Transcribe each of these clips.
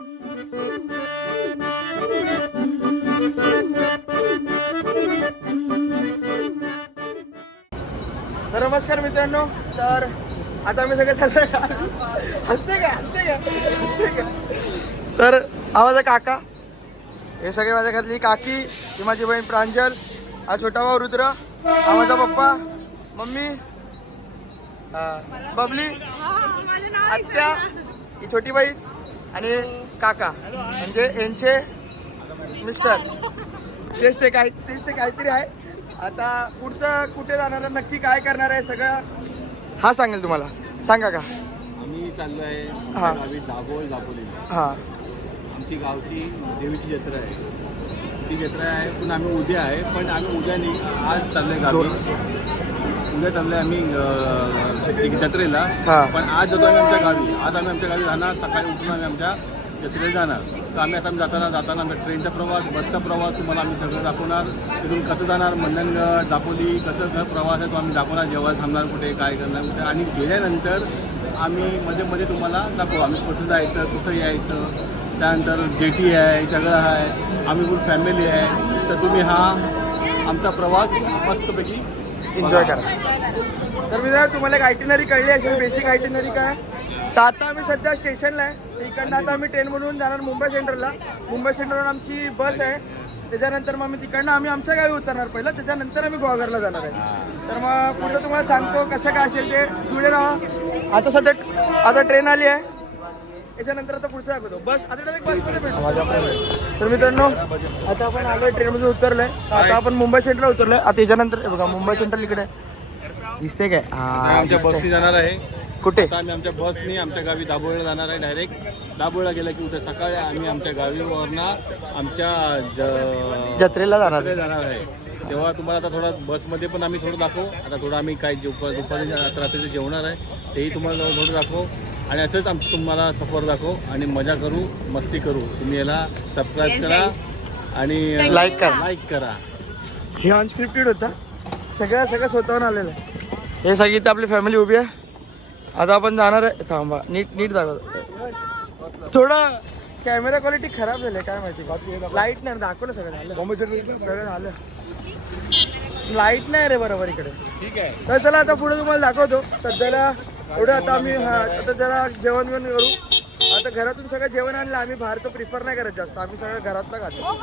तर नमस्कार मित्रांनो. तर आता आम्ही सगळे चाललोय हसते का तर आवाज आहे काका, हे सगळे माझ्या घरातली काकी, ही माझी बहीण प्रांजल, हा छोटा भाऊ रुद्र, हा माझा पप्पा, मम्मी, बबली, आत्या, ही छोटी बहीण आणि काका म्हणजे यांचे मिस्टर. तेच ते काहीतरी आहे. आता पुढचं कुठे जाणार आहे, नक्की काय करणार आहे सगळं हा सांगेल तुम्हाला. सांगा का. आम्ही चाललो आहे हा. गावी दापोली. हां आमची गावची देवीची जत्रा आहे. ती जत्रा आहे पण आम्ही उद्या आहे, पण आम्ही उद्या नाही, आज चाललो आहे गावी. उद्या चाललो आहे आम्ही जत्रेला. हा. पण आज जातो आम्ही आमच्या गावी. आज आम्ही आमच्या गावी जाणार, सकाळी उठून आम्ही आमच्या जत्रेला जाणार. तर आम्ही आता जाताना आमच्या ट्रेनचा प्रवास, बसचा प्रवास तुम्हाला आम्ही सगळं दाखवणार. तिथून कसं जाणार, मंडणगड, दापोली, कसं प्रवास आहे तो आम्ही दाखवणार. जेव्हा थांबणार कुठे, काय करणार कुठे, आणि गेल्यानंतर आम्ही मध्ये तुम्हाला दाखवू आम्ही कसं जायचं, कसं यायचं. त्यानंतर जेटी आहे, सगळं आहे, आम्ही फुल फॅमिली आहे. तर तुम्ही हा आमचा प्रवास मस्तपैकी एन्जॉय करा. तर मित्रांनो तुम्हाला एक आयटिनरी कळली असेल, बेसिक आयटिनरी काय. तर आता आम्ही सध्या स्टेशनला आहे. इकडनं आता आम्ही ट्रेन म्हणून जाणार मुंबई सेंट्रलला. मुंबई सेंट्रलवर आमची बस आहे. त्याच्यानंतर मग आम्ही तिकडनं आमच्या गावी उतरणार पहिलं, त्याच्यानंतर आम्ही ग्वागरला जाणार आहे. तर मग पुढे तुम्हाला सांगतो कसं काय असेल ते जुळे राहा. आता सध्या ट्रेन आली आहे, याच्यानंतर आता पुढचं दाखवतो. बस आता डायरेक्ट बसमध्ये भेटतो. तर मित्रांनो आता आपण आलोय, ट्रेनमधून उतरलोय. आता आपण मुंबई सेंट्रल उतरलोय. आता याच्यानंतर बघा मुंबई सेंट्रल इकडे दिसते काय. आमच्या बसनी जाणार आहे. कुठे आता आम्ही आमच्या बसनी आमच्या गावी दाभोळला जाणार आहे. डायरेक्ट दाभोळला गेलं की उद्या सकाळी आम्ही आमच्या गावीवरनं आमच्या जत्रेला जाणार आहे. तेव्हा तुम्हाला आता थोडा बसमध्ये पण आम्ही थोडं दाखवू. आता थोडं आम्ही काय दुपारी रात्रीचं जेवणार आहे तेही तुम्हाला थोडं दाखवू. आणि असंच तुम्हाला सफर दाखवू आणि मजा करू, मस्ती करू. तुम्ही याला सबस्क्राईब करा आणि लाईक करा. हे अनस्क्रिप्टेड होता, सगळं स्वतःहून आलेलं आहे. हे सगळी तर आपली फॅमिली उभी आहे. आता आपण जाणार आहे. थांबा, नीट दाखवतो. थोडं कॅमेरा क्वालिटी खराब झाली काय माहिती, लाईट नाही दाखवलं. सगळं झालं, लाईट नाही रे बरोबर इकडे. ठीक आहे. तर चला आता पुढे तुम्हाला दाखवतो. सध्याला एवढं आता आम्ही आता जरा जेवण करू. आता घरातून सगळं जेवण आणलं. आम्ही बाहेरचं प्रिफर नाही करत जास्त, आम्ही सगळं घरातलं खातो.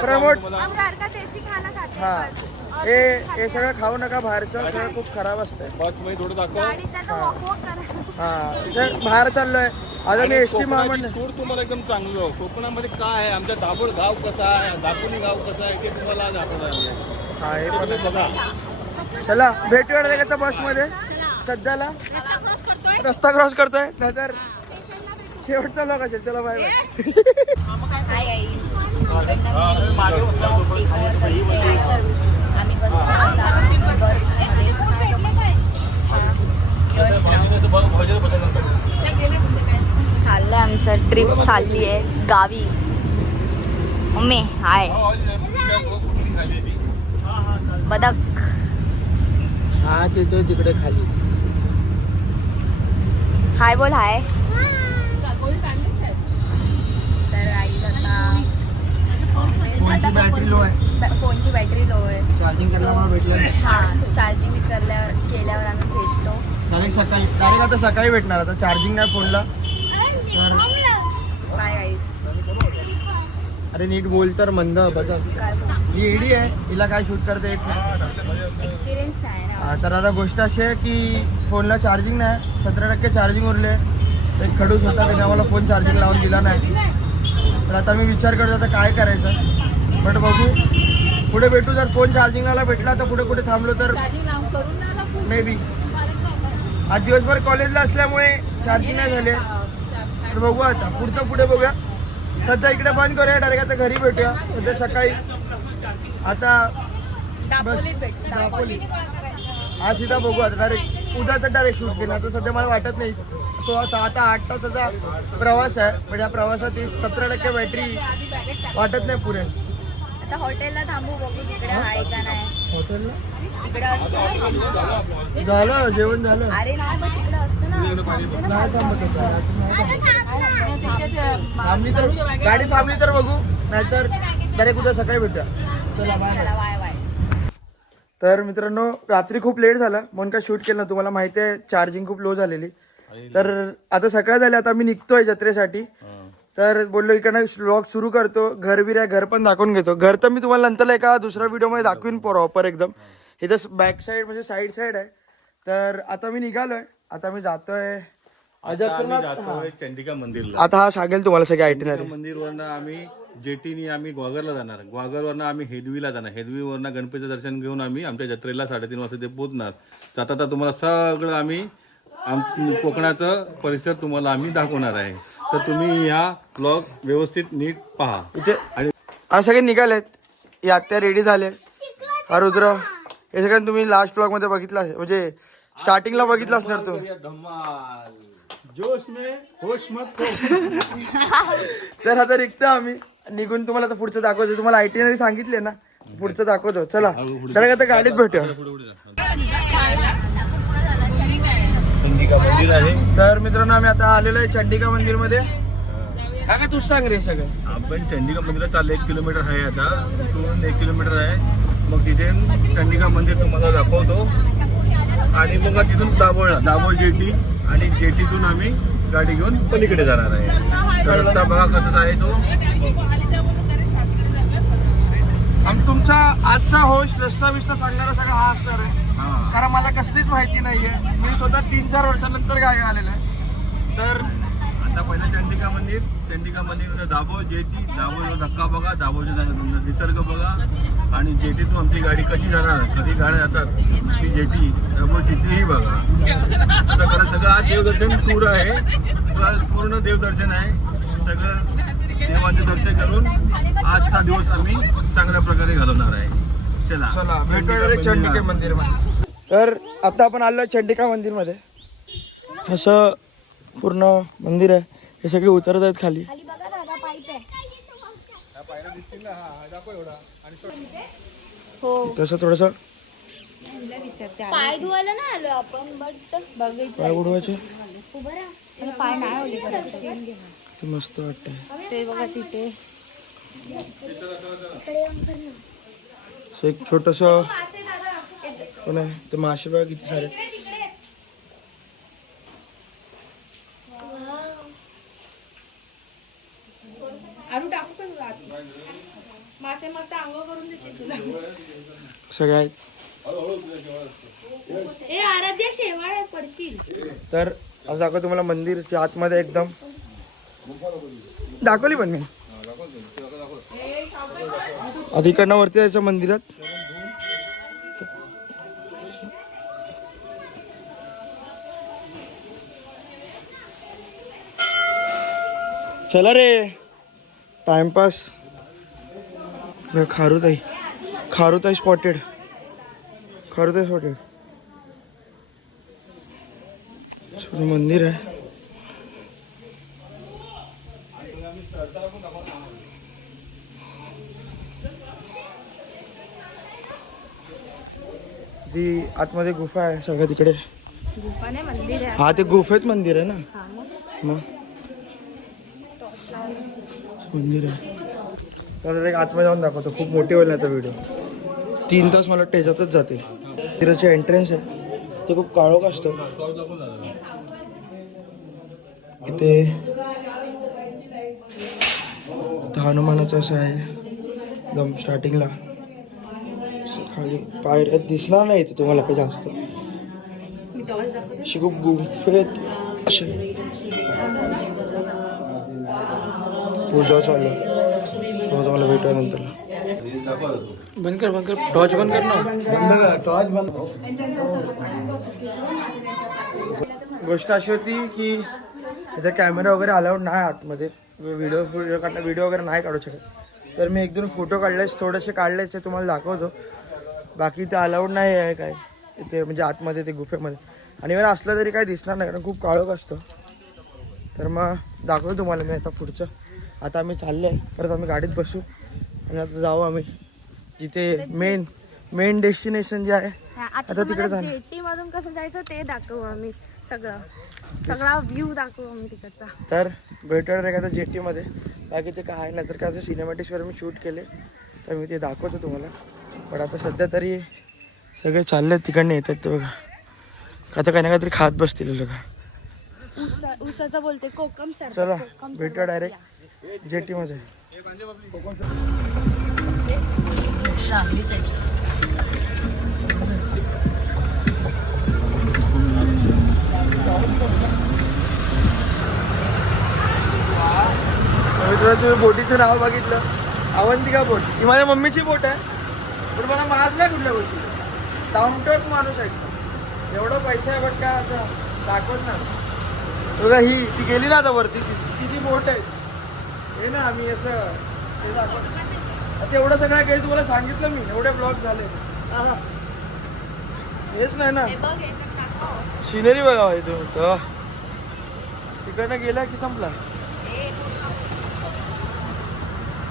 प्रमोट हा, हे सगळं खाऊ नका, बाहेरचं सगळं खूप खराब असतं. बसमध्ये थोडं दाखव. हा बाहेर चाललोय. आता मी एसटी महामंडळ टूर तुम्हाला एकदम चांगलं. कोकणामध्ये काय आहे, आमचा दाभोळ गाव कसा आहे, दापोली गाव कसं आहे ते तुम्हाला दाखवणार आहे. हा, हे पण बघा. चला भेटूया लगेच बसमध्ये. सध्याला रस्ता क्रॉस करतोय, नाहीतर शेवटचा लोक असेल. चला बाय बाय. चाललंय आमचं ट्रिप चालली आहे गावी. मम्मी हाय. बदक हा तिथे तिकडे खाली. हाय बोल हाय. तर आई आता बॅटरी लो आहे, फोनची बॅटरी लो आहे. चार्जिंग करण्यामुळे भेटलं. हां चार्जिंग केल्यावर आम्ही भेटलो. डायरेक्ट आता सकाळी भेटणार. आता चार्जिंग नाही फोनला. तर बाय गाईस. अरे नीट बोल तर मंद बघा. ही एडी आहे, हिला काय शूट करता येत नाही. एक्सपिरियन्स नाही ना. तर आता गोष्ट अशी आहे की फोनला चार्जिंग नाही, 17% चार्जिंग उरले. एक खडूस होता, त्याने आम्हाला फोन चार्जिंग लावून दिला नाही. तर आता मी विचार करतो आता काय करायचं. बट बघू पुढे भेटू. जर फोन चार्जिंगला भेटला तर पुढे कुठे थांबलो तर मे बी. आज दिवसभर कॉलेजला असल्यामुळे चार्जिंग नाही झाले. तर बघू आता पुढे बघूया. सध्या इकडे बंद करूया, डायरेक्ट आता घरी भेटूया. सध्या सकाळी आता बस दापोली. हा सीधा बघू आता डायरेक्ट उद्याचा डायरेक्ट शूट केला. तर सध्या मला वाटत नाही. 6 ते 8 तासाचा प्रवास आहे. पण या प्रवासात 17% बॅटरी वाटत नाही पुरेल. आता हॉटेलला थांबू, बघू तिकडे आहे का नाही. हॉटेलला तिकडे असतं. झालं जेवण झालं. अरे नाही मग तिकडे असतं ना. नाही थांबत होता रात्री नाही थांबत. नाही थांबली तर गाडी थांबली तर बघू, नाहीतर डायरेक्ट उद्या सकाळी भेटूया. चला बाय चला बाय बाय. तर मित्रांनो रात्री खूप लेट झाला म्हणून काय शूट केलं ना, तुम्हाला माहिती आहे चार्जिंग खूप लो झालेली. तर आता सकाळ झाली, आता मी निघतोय जत्रेसाठी. तर बोललो इकडनं व्लॉग सुरू करतो. घर बिर आहे, घर पण दाखवून घेतो. घर तर मी तुम्हाला नंतर एका दुसऱ्या व्हिडिओमध्ये दाखवीन प्रॉपर एकदम. इथं बॅक साईड म्हणजे साईड आहे. तर आता मी निघालोय, आता मी जातोय जातोय चंडिका मंदिरला. आता हा सांगेल तुम्हाला सगळे आयटिनरी. मंदिरवरनं आम्ही जेटीनी आम्ही ग्वागरला जाणार. ग्वागरवरनं आम्ही हेदवीला जाणार. हेदवीवरनं गणपतीचं दर्शन घेऊन आम्ही आमच्या जत्रेला 3:30 वाजता ते पोहोचणार. जाता तुम्हाला सगळं आम्ही कोकणाचं परिसर तुम्हाला आम्ही दाखवणार आहे. तर तुम्ही ह्या ब्लॉग व्यवस्थित नीट पहा. इथे आणि आज सगळे निघालेत, या त्या रेडी झाले. हा रुद्र, हे सगळं तुम्ही लास्ट ब्लॉग मध्ये बघितलं असेल, म्हणजे स्टार्टिंगला बघितलं असणार तो. धमाल जोश में होश मत तर आता निघतो आम्ही निघून. तुम्हाला आता पुढचं दाखवतो. तुम्हाला आयटिनरी सांगितले ना, पुढचं दाखवतो. चला तर आता गाडीत भेटूया. चंडिका मंदिर आहे. तर मित्रांनो आम्ही आता आलेलो आहे चंडिका मंदिर मध्ये. काय तूच सांग रे सगळं. आपण चंडिका मंदिरात चाललं 1 किलोमीटर आहे. आता इथून 1 किलोमीटर आहे. मग तिथे चंडिका मंदिर तुम्हाला दाखवतो आणि मग तिथून दाभोळ जेटी आणि जेटीतून आम्ही गाडी घेऊन पलीकडे जाणार आहे. तर रस्ता बघा कसा आहे तो. आणि तुमचा आजचा होस्ट रस्ता बिस्ता सांगणारा सगळा हा असणार आहे. कारण मला कसलीच माहिती नाहीये. मी स्वतः 3-4 वर्षानंतर काय आलेलो आहे. तर आता पहिलं चंडिका मंदिर दाभोळ जेटी, दाभोळ धक्का बघा, दाभोळचा निसर्ग बघा आणि जेटीतून आमची गाडी कशी जाणार, कधी गाड्या जातात ती जेटी दाभोळ जेटीही बघा. असं करा. सगळं आज देवदर्शन टूर आहे. पूर्ण देवदर्शन आहे. सगळं देवांचे दर्शन करून आजचा दिवस आम्ही चांगल्या प्रकारे घालवणार आहे. चला भेटूया चंडिका मंदिर मध्ये. तर आता आपण आलो चंडिका मंदिर मध्ये. असं पूर्ण मंदिर आहे. हे सगळे उतरत आहेत खाली. हो तसं थोडस पाय धुवायला नाही आलो आपण, बट बघितलं पाय उडवायचे. उभं राहा. पाय नाही ओले. ते मस्त वाटतंय. ते बघा तिथे असं एक छोटस पण आहे. ते मासे बघा किती सारे. मासे मस्त आंघोळ करून देते तुला. सगळे आहेत. ए आराध्या शेवाळ पडशील. तर आज दाखव तुम्हाला मंदिरच्या आतमध्ये एकदम दाखवली पण मी. आता इकडनं वरती जायचं मंदिरात. चला रे टाइमपास. खारुताई स्पॉटेड. मंदिर आहे. ती आतमध्ये गुफा आहे सगळं तिकडे. गुफाने मंदिर आहे. हा ते गुफेत मंदिर आहे ना. मग मंदिर आहे. तर एक आतमध्ये जाऊन दाखवतो. खूप मोठी होईल आता व्हिडिओ. 3 तास मला त्याच्यातच जाते. मंदिराचे एंट्रन्स आहे ते खूप काळोख असतं. इथे हनुमानाचं असं आहे एकदम स्टार्टिंगला. खाली पायऱ्या दिसणार नाही इथे तुम्हाला काही जास्त. अशी खूप गुफेत असे पूजा चालू. तुम्हाला भेटूया नंतर. बंद कर टॉर्च बंद कर ना. टॉर्च बंद. गोष्ट अशी होती की त्याचा कॅमेरा वगैरे अलाउड नाही आतमध्ये. व्हिडिओ वगैरे नाही काढू शकत. तर मी 1-2 फोटो काढलेच, थोडेसे काढलेच, तुम्हाला दाखवतो. बाकी ते अलाउड नाही आहे काय इथे, म्हणजे आतमध्ये ते गुफेमध्ये. आणि वेळ असलं तरी काही दिसणार नाही कारण खूप काळोख असतो. तर मग दाखवतो तुम्हाला मी आता पुढचं. आता आम्ही चाललो आहे. परत आम्ही गाडीत बसू आणि आता जाऊ आम्ही जिथे मेन मेन डेस्टिनेशन जे आहे आता आता तिकडे तुम्हाला जाणार. जेटी मधून कसं जायचं ते दाखवू आम्ही सगळा व्ह्यू दाखवू आम्ही तिकडचा. तर भेटूया एखाद्या जेटीमध्ये. बाकी ते काय नाही तर काय असं सिनेमॅटिक्सवर मी शूट केले तर मी ते दाखवतो तुम्हाला. पण आता सध्या तरी सगळे चालले तिकडनं येतात ते बघा. आता काही ना काहीतरी खात बसतील लोक. उसाचं बोलते कोकम सर. चला भेटूया डायरेक्ट जेटीमध्ये. तुम्ही बोटीचं नाव बघितलं, अवंतिका बोट. ही माझ्या मम्मीची बोट आहे. पण मला माज नाही कुठल्या गोष्टी. डाऊनटॉक माणूस आहे. एवढं पैसा आहे बट काय आता दाखवत ना बघा. ही ती गेली ना आता वरती, तिची बोट आहे हे ना. आम्ही असं ते दाखवत. आता एवढं सगळं काही तुम्हाला सांगितलं मी. एवढे ब्लॉग झाले. हा हेच नाही ना सिनरी बघा. इथं तिकडनं गेला की संपला.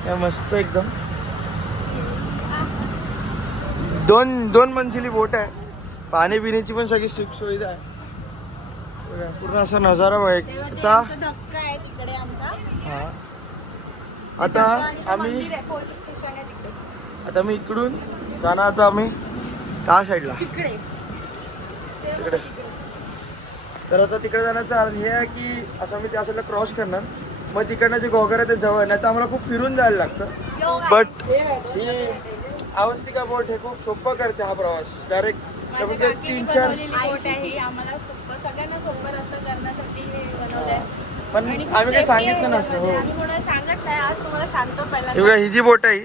काय मस्त एकदम. दोन मंजिली बोट आहे. पाणी पिण्याची पण सगळी सुख सुविधा आहे. पूर्ण असा नजारा बघ. आता धक्का आहे तिकडे आमचा. हा आता आम्ही पोलीस स्टेशन आहे तिकडे. आता मी इकडून जाणार. आता आम्ही त्या साईडला तिकडे तिकडे. तर आता तिकडे जाण्याचं अर्थ हे आहे की असं मी त्या साईडला क्रॉस करणार. मग तिकडनं जे गोगर आहे ते जवळ नाही तर आम्हाला खूप फिरून जायला लागतं. बट ही अवंतिका बोट हे खूप सोपं करते हा प्रवास. डायरेक्ट म्हणजे 3-4 आम्हाला सगळ्यांना सोपं रस्ता करण्यासाठी हे बनवलंय. पण आम्ही काही सांगितलं नसतं. हो आम्ही कोणाला सांगत नाही. आज तुम्हाला सांगतो पहिला. हे बघा, ही जी बोट आहे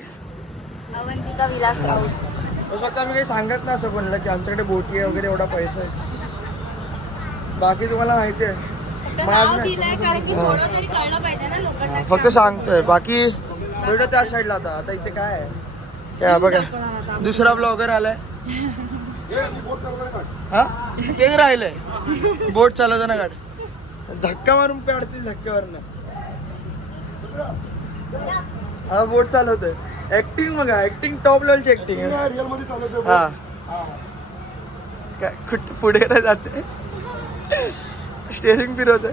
अवंतिका विलास राऊत. फक्त आम्ही काही सांगत नाही असं कोणाला की आमच्याकडे बोटी आहे वगैरे एवढा पैसा आहे. बाकी तुम्हाला माहिती आहे. नाव दिलंय कारण की थोडं तरी कळलं पाहिजे ना लोकांना. फक्त सांगतोय. बाकी थोडं त्या साईडला. आता इथे काय आहे काय बघा. दुसरा ब्लॉगर आलाय. हा तेच राहिलंय बोट चालवताना गाडी. धक्का मारून काढतील धक्क्यावरनं. हा बोट चालवतोय. ऍक्टिंग बघा. ऍक्टिंग टॉप लेवलची ऍक्टिंग आहे. हा काय कुठं पुढे नाही जाते. स्टेअरिंग फिरवते.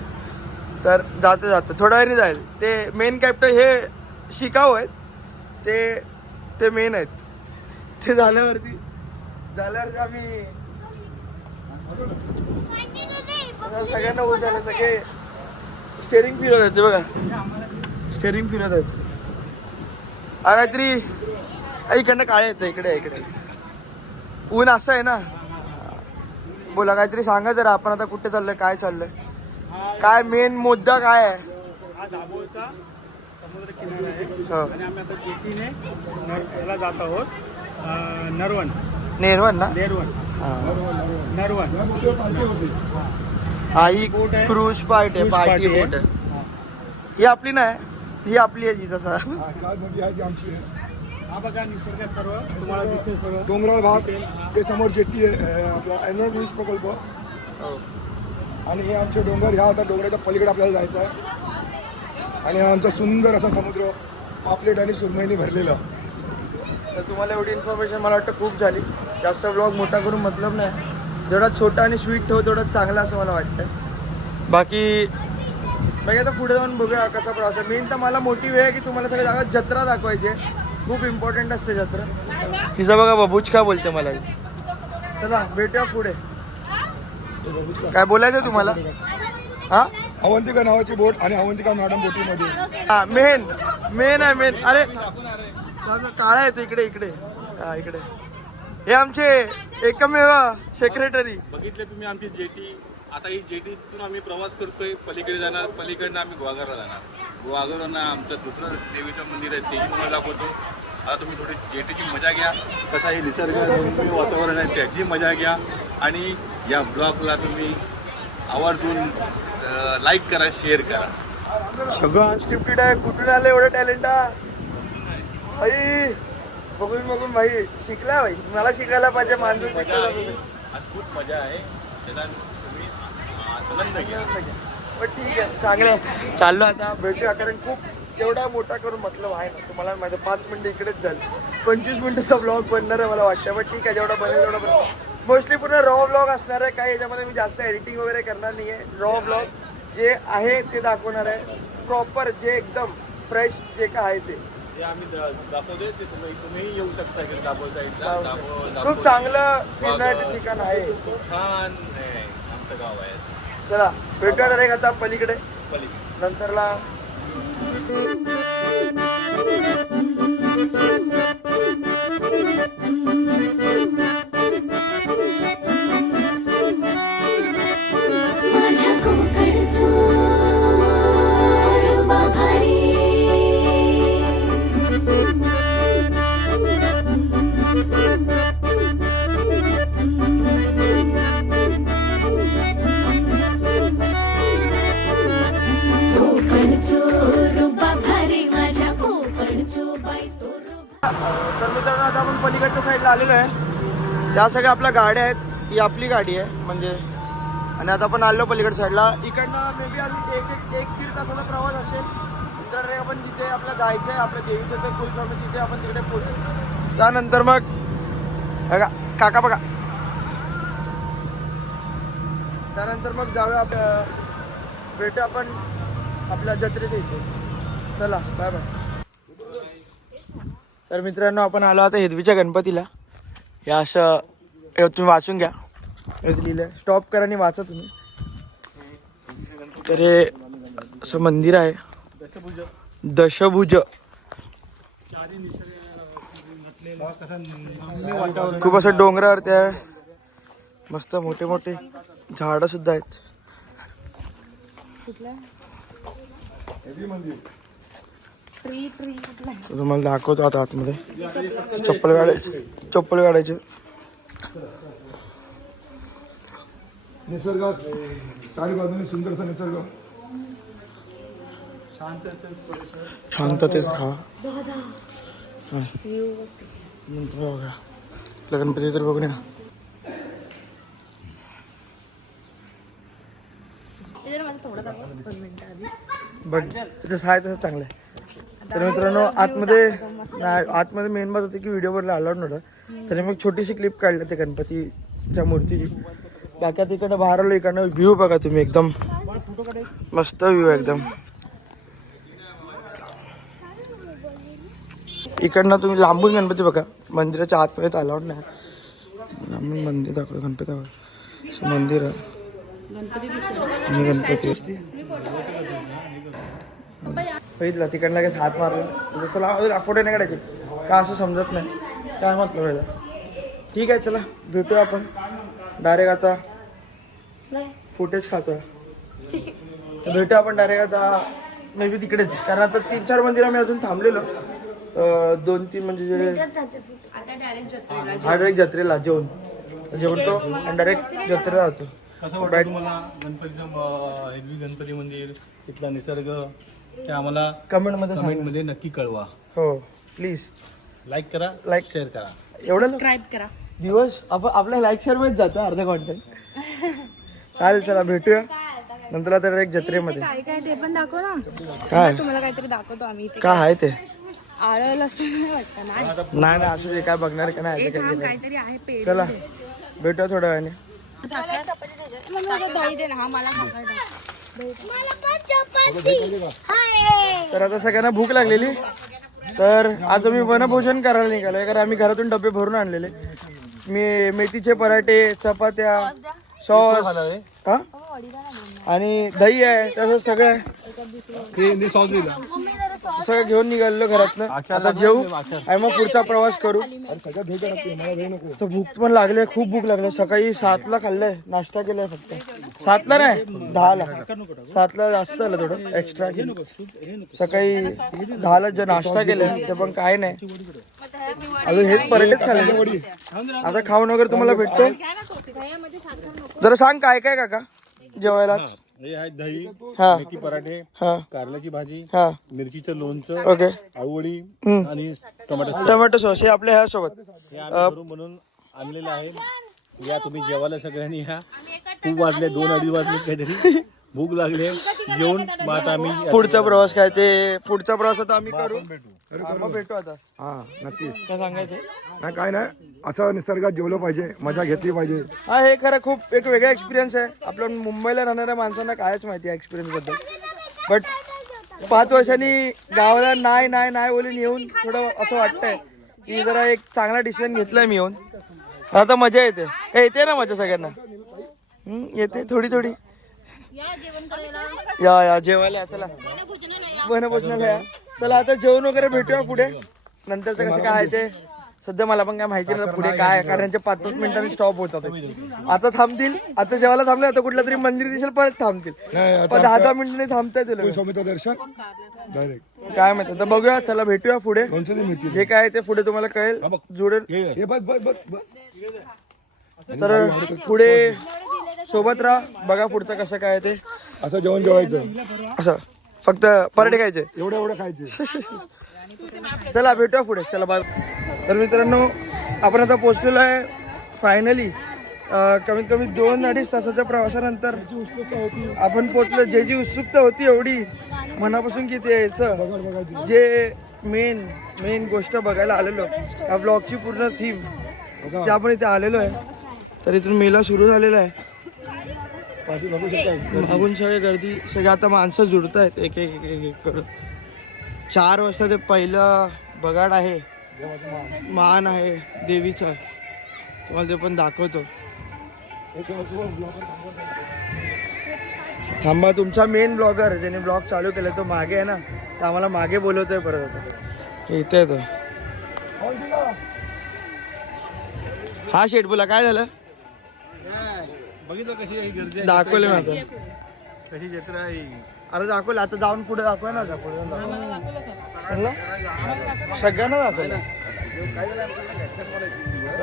तर जातो थोड्या वेळाने जाईल. ते मेन कॅप्टन हे शिकाऊ आहेत. ते मेन आहेत. ते झाल्यावरती आम्ही सगळ्यांना उद्याला सगळे स्टेअरिंग फिरवत आहेत. बघा स्टेअरिंग फिरवत आहेत. काहीतरी इकडनं काय येतं इकडे ऊन असं आहे ना. बोला काहीतरी सांगा जरा. आपण आता कुठे चाललोय काय चाललंय काय मेन मुद्दा काय आहे. हा दाभोळचा समुद्र किनारा आहे. हो. आणि आम्ही आता जेटीने याला जात आहोत. नरवण नेरवन ना. नरवण. हा ही क्रूज पार्टी आहे. पार्टी बोट आहे. ही आपली नाही. ही आपली आहे जी तसा. हा बघा निसर्ग सर्व तुम्हाला दिसते सर्व. डोंगराळ भाग ते समोर जेट्टी आहे आपला अॅन्युअल क्रूज प्रकल्प. आणि हे आमचे डोंगर. ह्या आता डोंगराच्या पलीकडे आपल्याला जायचं आहे. आणि हा आमचा सुंदर असा समुद्र पापलेट आणि सुरमईने भरलेला. तर तुम्हाला एवढी इन्फॉर्मेशन मला वाटतं खूप झाली. जास्त ब्लॉग मोठा करून मतलब नाही. जेवढा छोटा आणि स्वीट ठेव तेवढं चांगला असं मला वाटतं. बाकी आता पुढे जाऊन बघूया कसा प्रवास आहे. मेन तर मला मोटिव्ह आहे की तुम्हाला सगळ्या जागा जत्रा दाखवायची. खूप इम्पॉर्टंट असते जत्रा. तिचा बघा बबूच काय बोलते मला. चला भेटूया पुढे. काय बोलायचं तुम्हाला. हा अवंतिका नावाची बोट आणि अवंतिका मॅडम बोटीमध्ये. हा मेन आहे मेन. अरे काळा येतो इकडे. हा इकडे हे आमचे एकमेव सेक्रेटरी. बघितले तुम्ही आमची जेटी. आता ही जेटीतून आम्ही प्रवास करतोय. पलीकडे जाणार. पलीकडनं आम्ही गुहागरला जाणार. गुहागरला आमचं दुसरं देवीचं मंदिर आहे तेही तुम्हाला दाखवतो. आता तुम्ही थोडी जेटीची मजा घ्या. कसा हे निसर्ग वातावरण आहे त्याची मजा घ्या. आणि या ब्लॉगला तुम्ही आवर्जून लाईक करा, शेअर करा. सगळं अनस्क्रिप्टेड आहे. कुठून आलं एवढं टॅलेंट भाई. बघून भाई शिकला भाई. मला शिकायला पाहिजे. माणसं शिकायला पाहिजे. अद्भुत मजा आहे. त्याचा तुम्ही आनंद घ्या. पण ठीक आहे चांगलं आहे. चाललो आता भेटूया. कारण खूप एवढा मोठा करून मतलब आहे ना. तुम्हाला माझं 5 मिनिटं इकडेच झालं. 25 मिनिटाचा ब्लॉग बनणार आहे मला वाटतं, पण ठीक आहे जेवढा बनेल तेवढा बनेल. मोस्टली पूर्ण रॉ ब्लॉग असणार आहे, काही याच्यामध्ये मी जास्त एडिटिंग वगैरे करणार नाही आहे. रॉ ब्लॉग जे आहे ते दाखवणार आहे, प्रॉपर जे एकदम फ्रेश जे काय आहे ते. ते आम्ही दाखवते, ते तुम्ही येऊ शकता इकडे दापोल साईडला. खूप चांगलं फिरण्याचं ठिकाण आहे, खूप छान आहे आमचं गाव आहे. चला भेटूया डायरेक्ट आता पलीकडे पलीकडे नंतरला. माझ्या कोकणचो रुबा भारी कोकणचो रुबा भारी माझ्या कोकणचो बाई तो रुबा. तर मित्रांनो आता आपण पलीकडच्या साईडला आलेलो आहे. त्या सगळ्या आपल्या गाड्या आहेत, ही आपली गाडी आहे म्हणजे. आणि आता आपण आलो पलीकडच्या साईडला. इकडनं मे बी अजून एक दीड तासाचा प्रवास असेल. तर आपण जिथे आपल्याला जायचं आहे आपल्या देवीचं ते कुलस्वामी तिथे आपण तिकडे पोहोचू. त्यानंतर मग बघा काका बघा, त्यानंतर मग जाऊया आपल्या भेटू आपण आपल्या जत्रेच्या इथे. चला बाय बाय. तर मित्रांनो आपण आलो आता हेदवीच्या गणपतीला. हे असं हे तुम्ही वाचून घ्या, हे लिहिलं स्टॉप करा आणि वाचा तुम्ही. तर हे असं मंदिर आहे दशभुज. खूप असं डोंगरावरती आहे, मस्त मोठे मोठे झाडं सुद्धा आहेत. तुम्हाला दाखवतो आता आतमध्ये चप्पल काढायचे. निसर्ग चारी बाजूने सुंदरसा निसर्ग, शांततेत राहा. आपल्या गणपती तर बघून या. बट तिथं आहे तसं चांगलं आहे. तर मित्रांनो आतमध्ये मेन बात होती की व्हिडिओवरला अलाउड नव्हतं, तरी मग छोटीशी क्लिप काढली ते गणपतीच्या मूर्तीची. बाकी आता इकडनं बाहेर आलो, इकडनं व्ह्यू बघा तुम्ही, एकदम मस्त व्ह्यू आहे एकदम. इकडनं तुम्ही लांबून गणपती बघा, मंदिराच्या आतमध्ये अलाउड नाही. लांबून मंदिर दाखवतो, गणपती दाखवतो, मंदिर आहे गणपती. बघितलं तिकडनं काय हात मारला, चला फोटो नाही काढायचे का असं समजत नाही काय म्हटलं पहिला. ठीक आहे चला भेटूया आपण डायरेक्ट आता. फुटेज खातोय भेटूया आपण डायरेक्ट आता मे बी तिकडेच, कारण आता 3-4 मंदिर आम्ही अजून थांबलेलो. 2-3 म्हणजे जे डायरेक्ट जत्रेला जेवतो आणि डायरेक्ट जत्रेला जातो. कसं वाटतं तुम्हाला गणपतीचं हेदवी गणपती मंदिर, तिथला निसर्ग, ते आम्हाला कमेंटमध्ये नक्की कळवा. हो प्लीज लाईक करा, लाईक शेअर करा, एवढं सबस्क्राईब करा. दिवस आपल्या लाईक शेअर मध्ये जातो अर्धा कॉन्टेंट. चालेल चला भेटूया नंतर आता डायरेक्ट जत्रेमध्ये. काय काय ते पण दाखव ना. काय तुम्हाला काहीतरी दाखवतो आम्ही. काय आहे ते आळं लसूण वाटतं ना. नाही असं ते काय बघणार का नाही ते काय. काहीतरी आहे पेढे. चला भेटूया थोड्या वेळाने. दही दे ना. हा मला तर आता सगळ्यांना भूक लागलेली, तर आज आम्ही वनभोजन करायला निघालोय, कारण आम्ही घरातून डबे भरून आणलेले. मेथीचे पराठे, चपात्या, सॉस हा आणि दही आहे, तसं सगळं सगळं घेऊन निघालेलो घरातनं. आता जेवू आणि मग पुढचा प्रवास करू. तर भूक पण लागले, खूप भूक लागली. सकाळी 7ला खाल्लंय, नाश्ता केलाय फक्त. 7ला नाही 10ला. 7ला जास्त झालं थोडं एक्स्ट्रा. सकाळी 10ला जे नाश्ता केलाय ते पण काय नाही, अजून हेच पराठेच खाल्ले. आता खाऊन वगैरे तुम्हाला भेटतो. जरा सांग काय काय काका जेवायलाच. हे आहे दही, हा मेथी पराठे, हा कारल्याची भाजी, हा मिरचीचं लोणचं, ओके, आवळी आणि टोमॅटो. टोमॅटो सॉस हे आपल्या ह्या सोबत. हे आम्ही घरून बनवून आणलेलं आहे. या तुम्ही जेवायला सगळ्यांनी या. खूप वाजले, 2-2:30 वाजले काहीतरी. भूक लागले, जेवण मग आता आम्ही पुढचा प्रवास काय ते पुढचा प्रवास आता आम्ही करू. मग भेटू आता. हा नक्कीच. काय सांगायचं? नाही काय नाही, असं निसर्गात जेवलं पाहिजे, मजा घेतली पाहिजे. हा हे खरं खूप एक वेगळा एक्सपिरियन्स आहे. आपल्या मुंबईला राहणाऱ्या माणसांना कायच माहिती आहे एक्सपिरियन्स बद्दल. बट 5 वर्षांनी गावाला नाही नाही नाही बोलून येऊन थोडं असं वाटतंय की जरा एक चांगला डिसिजन घेतलाय मी येऊन. आता मजा येते. येते ना मजा सगळ्यांना? येते थोडी थोडी. या जेवायला या. चला वनभोजनाला या. चला आता जेवण वगैरे भेटूया पुढे. नंतर ते कसं काय आहे ते सध्या मला पण काय माहिती नाही पुढे काय आहे, कारण 5-5 मिनिटांनी स्टॉप होतात. आता थांबतील, आता जेवायला थांबले, आता कुठलं तरी मंदिर दिसेल परत थांबतील. पण 10-10 मिनिटांनी थांबताय तुला स्वामीचं दर्शन डायरेक्ट. काय माहिती. आता बघूया, चला भेटूया पुढे. मिरची जे काय आहे ते पुढे तुम्हाला कळेल, जुळेल. हे बस बस बस बस. तर पुढे सोबत राहा, बघा पुढचं कसं काय आहे ते. असं जेवण जेवायचं, असं फक्त पराठे खायचे. एवढं खायचे. चला भेटूया पुढे. चला बाय. तर मित्रांनो, आपण आता पोहोचलेलो आहे फायनली. कमीत कमी 2-2.5 तासाच्या प्रवासानंतर आपण पोहोचलो. जी उत्सुकता होती एवढी मनापासून की ते यायचं जे मेन गोष्ट बघायला आलेलो, या ब्लॉगची पूर्ण थीम ते आपण इथे आलेलो आहे. तर इथून मेला सुरू झालेला आहे. मागून सगळे गर्दी, सगळे आता माणसं जुळत आहेत एक एक एक एक करून. 4 वाजता ते पहिलं बगाड आहे, मान आहे देवीचा. तुम्हाला ते पण दाखवतो. थांबा, तुमचा मेन ब्लॉगर ज्याने ब्लॉग चालू केला तो मागे आहे ना, तर आम्हाला मागे बोलवतोय परत. आता इथे येतो. हा शेठ बोला, काय झालं? बघितलं कशी गर्दी दाखवले ना आता. कशी जत्रा आहे. अरे दाखवलं, आता जाऊन पुढे दाखवा ना. सगळ्यांना दाखवलं.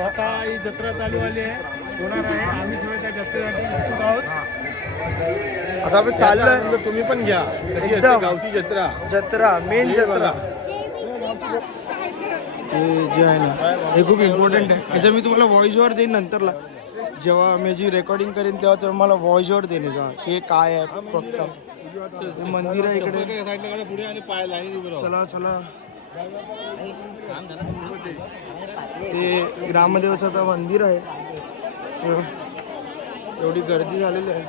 आता ही जत्रा चालू आली आहे, होणार आहे. आम्ही सगळे त्या जत्रेसाठी उत्सुक आहोत. आता आपण चाललोय. तुम्ही पण घ्या. कशी असते एकदम. गावची जत्रा मेन जत्रा जे आहे ना, हे खूप इम्पॉर्टंट आहे. याचं मी तुम्हाला व्हॉइस ओव्हर देईन नंतरला, जेव्हा मी जी रेकॉर्डिंग करेन तेव्हा तर मला व्हॉइस ओव्हर देणे जा की काय आहे फक्त. मंदिर आहे इकडे. पुढे आणि पाय लाईन. चला चला. ते ग्रामदेवचं मंदिर आहे. एवढी गर्दी झालेली आहे.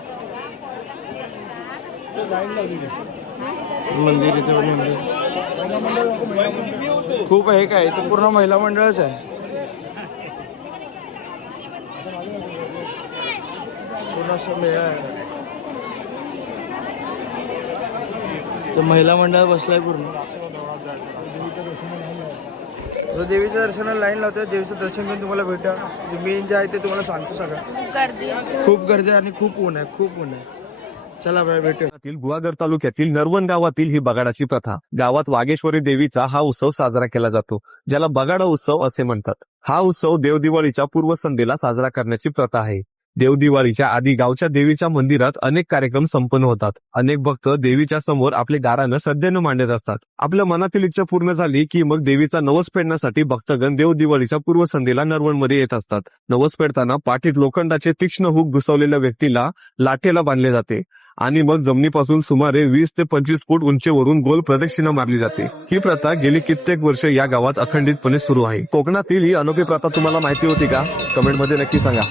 मंदिर इथे मंदिर खूप आहे. काय इथे पूर्ण महिला मंडळच आहे. पूर्ण असं मेळा आहे. तर महिला मंडळ बसलाय पूर्ण. देवीच्या दर्शनाला लाईन लावतोय. देवीचं दर्शन घेऊन तुम्हाला भेटा. मेन जे आहे ते तुम्हाला सांगतो सगळं. खूप गर्दी आणि खूप ऊन आहे, खूप ऊन आहे. चला बाय, भेटू. गुहागर तालुक्यातील नरवण गावातील ही बगाडाची प्रथा. गावात वागेश्वरी देवीचा हा उत्सव साजरा केला जातो, ज्याला बगाडा उत्सव असे म्हणतात. हा उत्सव देवदिवाळीच्या पूर्वसंध्येला साजरा करण्याची प्रथा आहे. देवदिवाळीच्या आधी गावच्या देवीच्या मंदिरात अनेक कार्यक्रम संपन्न होतात. अनेक भक्त देवीच्या समोर आपले गारानं श्रद्धेनं मांडत असतात. आपल्या मनातील इच्छा पूर्ण झाली की मग देवीचा नवस फेडण्यासाठी भक्तगण देवदिवाळीच्या पूर्वसंध्येला नरवणमध्ये येत असतात. नवस फेडताना पाठीत लोखंडाचे तीक्ष्ण हुक घुसवलेल्या व्यक्तीला लाठेला बांधले जाते आणि मग जमिनीपासून सुमारे 20 ते 25 फूट उंचीवरून गोल प्रदक्षिणा मारली जाते. ही प्रथा गेली कित्येक वर्ष या गावात अखंडितपणे सुरू आहे. कोकणातील ही अनोखी प्रथा तुम्हाला माहिती होती का? कमेंटमध्ये नक्की सांगा.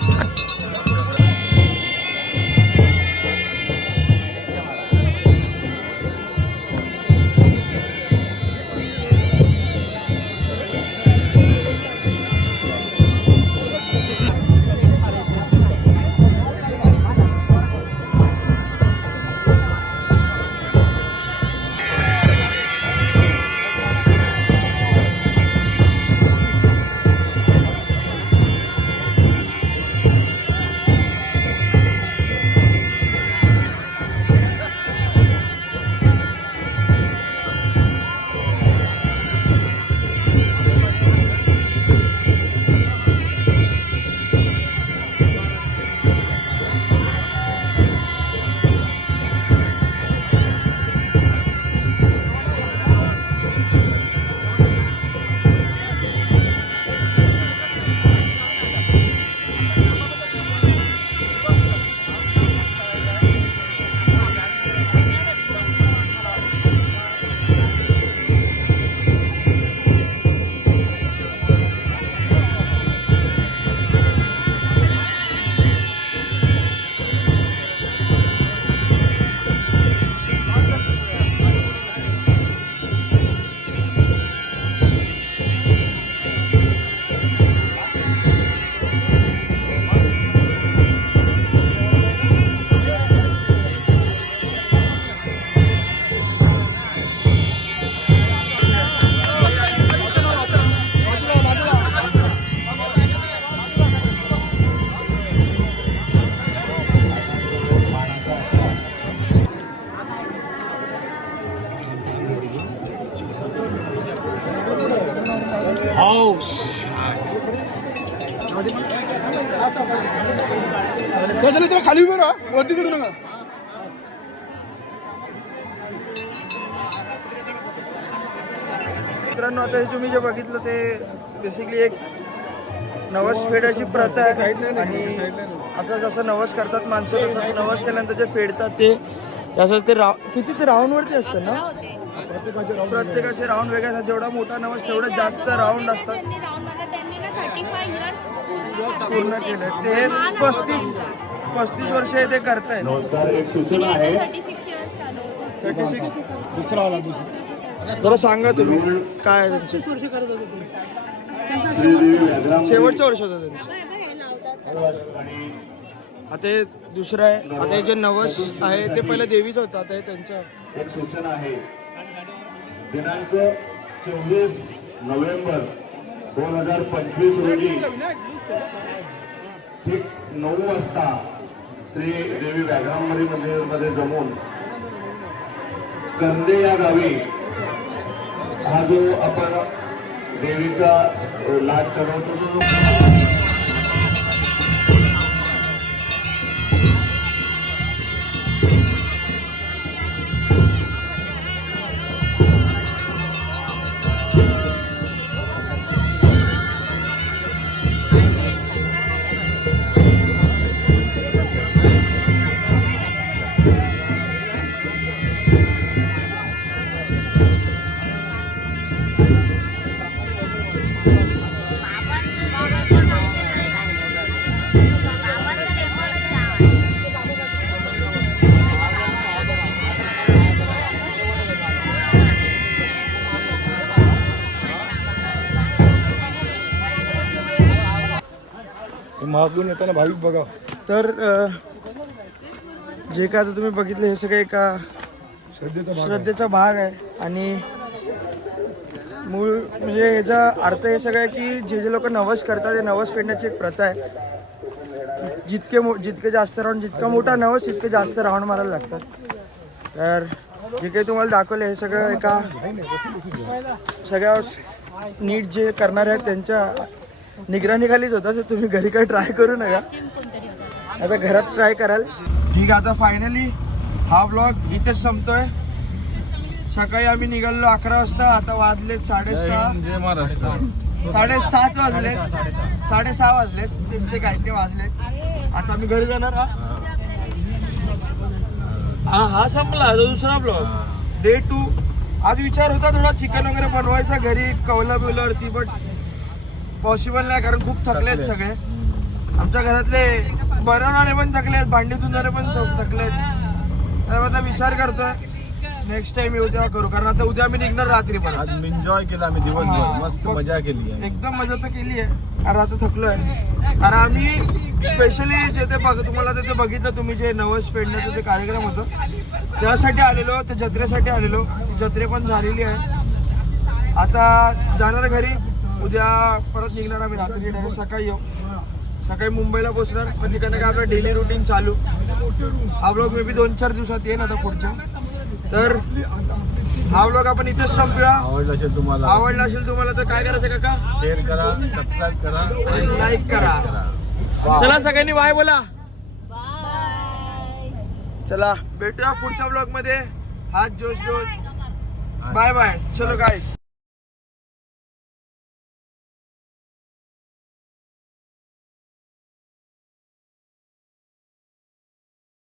चला खाली उभे राहा, वरती चढू नका. मित्रांनो, आता हे तुम्ही जे बघितलं ते बेसिकली एक नवस फेडायची प्रथा आहे. आणि आता जसं नवस करतात माणसं तसंच नवस केल्यानंतर जे फेडतात ते त्याचं ते किती ते राऊंडवरती असतं ना. प्रत्येकाचे राऊंड वेगळे असतात. जेवढा मोठा नवस तेवढं जास्त राऊंड असतात. पूर्ण केलं ते 35 वर्ष ते करतायत. नमस्कार, एक सूचना आहे. 36 जरा सांगा तुम्ही काय आहे त्यांचं? श्री देवी व्याघ्राम शेवटचं वर्ष होतं त्यांचं. आता हे दुसरं आहे. आता हे जे नवस आहे ते पहिलं देवीचं होतं. आता हे त्यांचं एक सूचना आहे. दिनांक 24 नोव्हेंबर 2025 रोजी ठीक 9 वाजता श्री देवी व्याघ्रांबरी मंदिरामध्ये जमून कंदे या गावी हा जो आपण देवीचा लाट चढवतो तो महागून येताना भाविक बघा. तर जे काय आता तुम्ही बघितलं हे सगळं एका श्रद्धेचा भाग आहे. आणि मूळ म्हणजे ह्याचा अर्थ हे सगळं आहे की जे लोक नवस करतात ते नवस फेडण्याची एक प्रथा आहे. जितके जास्त राऊंड, जितका मोठा नवस तितके जास्त राऊंड मारायला लागतात. तर जे काही तुम्हाला दाखवलं हे सगळं एका सगळ्या नीट जे करणारे आहेत त्यांच्या निगराणीखालीच होता. तर तुम्ही घरी काही ट्राय करू नका. आता घरात ट्राय कराल. ठीक आहे, आता फायनली हा व्लॉग इथेच संपतोय. सकाळी आम्ही निघालो 11 वाजता. आता वाजलेत 6:30 7:30 वाजलेत. 6:30 वाजलेत. तेच ते काय ते वाजलेत. आता आम्ही घरी जाणार. हा संपला. आता दुसरा व्लॉग डे 2. आज विचार होता थोडा चिकन वगैरे बनवायचा घरी कौला बिवल्यावरती, बट पॉसिबल नाही कारण खूप थकलेत सगळे. आमच्या घरातले बनवणारे पण थकलेत, भांडी धुणारे पण थकलेत. तर आता विचार करतोय नेक्स्ट टाइम येऊ तेव्हा करू. कारण आता उद्या आम्ही निघणार रात्री परत. आज एन्जॉय केला आम्ही दिवसभर, मस्त मजा केली आहे. एकदम मजा तर केली आहे. कारण आता थकलोय. कारण आम्ही स्पेशली जे ते तुम्हाला ते बघितलं तुम्ही जे नवस फेडण्याचं ते कार्यक्रम होतं त्यासाठी आलेलो, ते जत्रेसाठी आलेलो. ती जत्रे पण झालेली आहे. आता जाणार घरी. उद्या परत निघणार आम्ही रात्री. डायरेक्ट सकाळी येऊ. सकाळी मुंबईला पोहोचणार. पण तिकडनं काय आपलं डेली रुटीन चालू. हा व्लॉग मे बी 2-4 दिवसात येईल आता पुढच्या. तर हा व्लॉग आपण इथेच संपूया. आवडला असेल तुम्हाला तर काय करायचं काका? शेअर करा, सबस्क्राईब करा आणि लाईक करा. चला सगळ्यांनी बाय बोला. चला भेटूया पुढच्या व्लॉग मध्ये. हात जोश घेऊन. Bye bye. चलो गाईस.